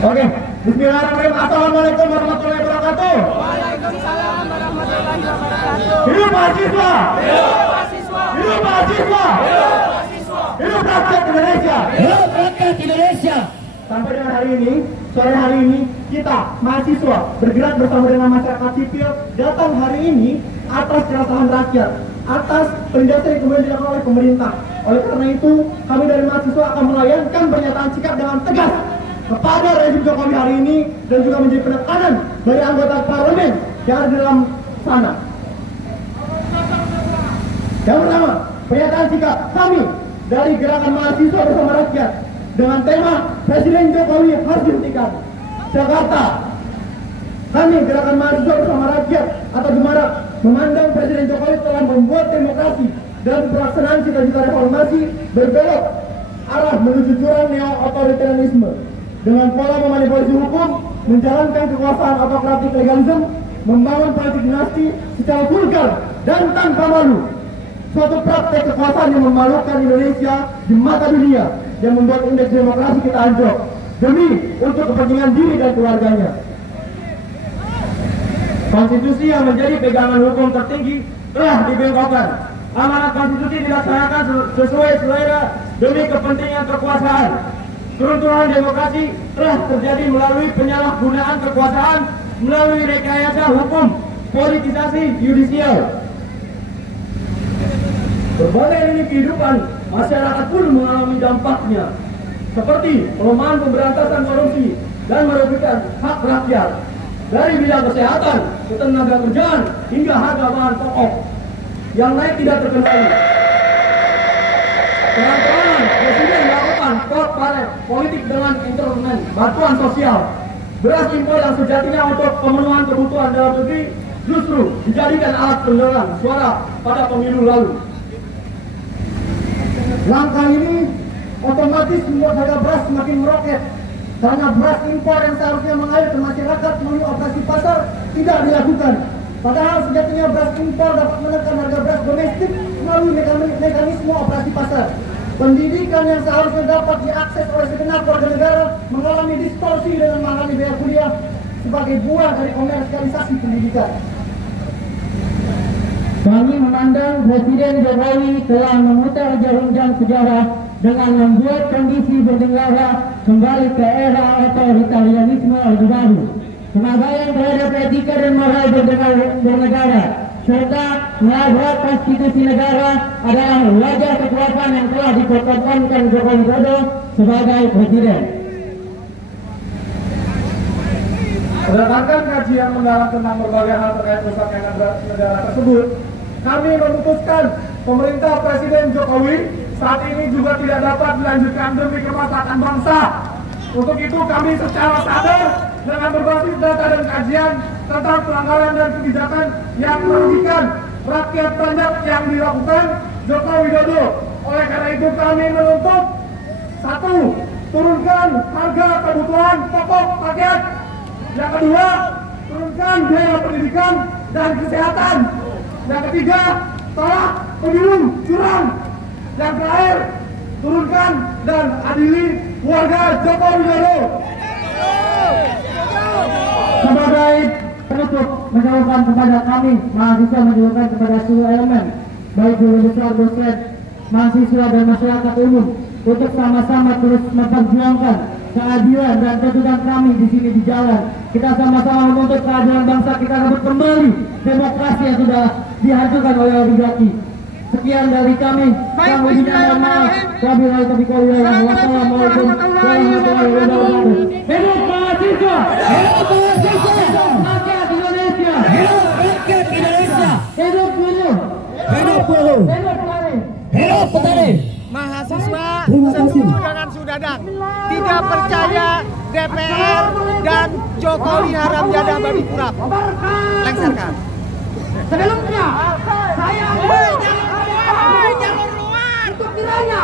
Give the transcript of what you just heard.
Oke, bismillahirrahmanirrahim. Assalamualaikum warahmatullahi wabarakatuh. Waalaikumsalam warahmatullahi wabarakatuh. Hidup mahasiswa. Hidup mahasiswa. Hidup mahasiswa. Hidup mahasiswa. Hidup rakyat Indonesia. Hidup rakyat Indonesia. Sampai dengan hari ini, sore hari ini, kita mahasiswa bergerak bersama dengan masyarakat sipil datang hari ini atas keresahan rakyat, atas penindasan yang kemudian dilakukan oleh pemerintah. Oleh karena itu, kami dari mahasiswa akan melayangkan pernyataan sikap dengan tegas kepada rezim Jokowi hari ini dan juga menjadi penekanan dari anggota parlemen yang ada di dalam sana. Yang pertama, pernyataan sikap kami dari Gerakan Mahasiswa Bersama Rakyat dengan tema Presiden Jokowi harus dihentikan. Jakarta. Kami Gerakan Mahasiswa Bersama Rakyat atau Gemarak memandang Presiden Jokowi telah membuat demokrasi dan pelaksanaan cita-cita reformasi berbelok arah menuju jurang neo-otoritarianisme dengan pola memanipulasi hukum, menjalankan kekuasaan autokratik legalisme, membangun politik dinasti secara vulgar dan tanpa malu. Suatu praktek kekuasaan yang memalukan Indonesia di mata dunia yang membuat indeks demokrasi kita anjlok demi untuk kepentingan diri dan keluarganya. Konstitusi yang menjadi pegangan hukum tertinggi telah dibengkokkan. Amanat konstitusi dilaksanakan sesuai selera demi kepentingan kekuasaan. Keruntuhan demokrasi telah terjadi melalui penyalahgunaan kekuasaan, melalui rekayasa hukum, politisasi yudisial. Berbagai lini kehidupan masyarakat pun mengalami dampaknya, seperti pelemahan pemberantasan korupsi dan merugikan hak rakyat, dari bidang kesehatan, ketenaga kerjaan, hingga harga bahan pokok yang naik tidak terkendali. Terang-terangan Presiden melakukan korporat politik dengan instrumen bantuan sosial. Beras impor yang sejatinya untuk pemenuhan kebutuhan dalam negeri justru dijadikan alat penggalang suara pada pemilu lalu. Langkah ini otomatis membuat harga beras semakin meroket karena beras impor yang seharusnya mengalir ke masyarakat melalui operasi pasar tidak dilakukan. Padahal sejatinya beras impor dapat menekan harga beras domestik melalui mekanisme operasi pasar. Pendidikan yang seharusnya dapat diakses oleh segenap warga negara mengalami distorsi dengan mengalami biaya kuliah sebagai buah dari komersialisasi pendidikan. Kami memandang Presiden Jokowi telah memutar jarum jam sejarah dengan membuat kondisi bernegara kembali ke era otoritarianisme Orde Baru. Pengabaian terhadap etika dan moral bernegara serta melabrak konstitusi negara adalah wajah kekuasaan yang telah dipertontonkan Joko Widodo sebagai presiden. Berdasarkan kajian mendalam tentang berbagai hal terkait rusaknya negara tersebut, kami memutuskan pemerintah Presiden Jokowi saat ini juga tidak dapat dilanjutkan demi kemaslahatan bangsa. Untuk itu kami secara sadar dengan berbasis data dan kajian tentang pelanggaran dan kebijakan yang merugikan rakyat banyak yang dilakukan Joko Widodo. Oleh karena itu kami menuntut 1. Turunkan harga kebutuhan pokok rakyat. Yang kedua, turunkan biaya pendidikan dan kesehatan. Yang ketiga, tolak pemilu curang. Yang terakhir, turunkan dan adili warga Joko Widodo. Sebagai penutup, menjawabkan kepada kami mahasiswa, menjawabkan kepada seluruh elemen baik guru besar, dosen, mahasiswa dan masyarakat umum untuk sama-sama terus memperjuangkan keadilan dan tuntutan kami di sini di jalan. Kita sama-sama menuntut keadilan bangsa kita, rebut kembali demokrasi yang sudah dihancurkan oleh oligarki. Sekian dari kami. Wassalamualaikum warahmatullahi wabarakatuh. Hidup mahasiswa! Hidup mahasiswa! Rakyat Indonesia! Hidup rakyat Indonesia! Hidup buruh! Hidup buruh! Hidup petani! Hidup petani! Mahasiswa setuju dengan Sudadang, tidak percaya DPR dan Jokowi haram jadah babi kurap. Lengserkan. Sebelumnya, saya jalur ruang untuk kiranya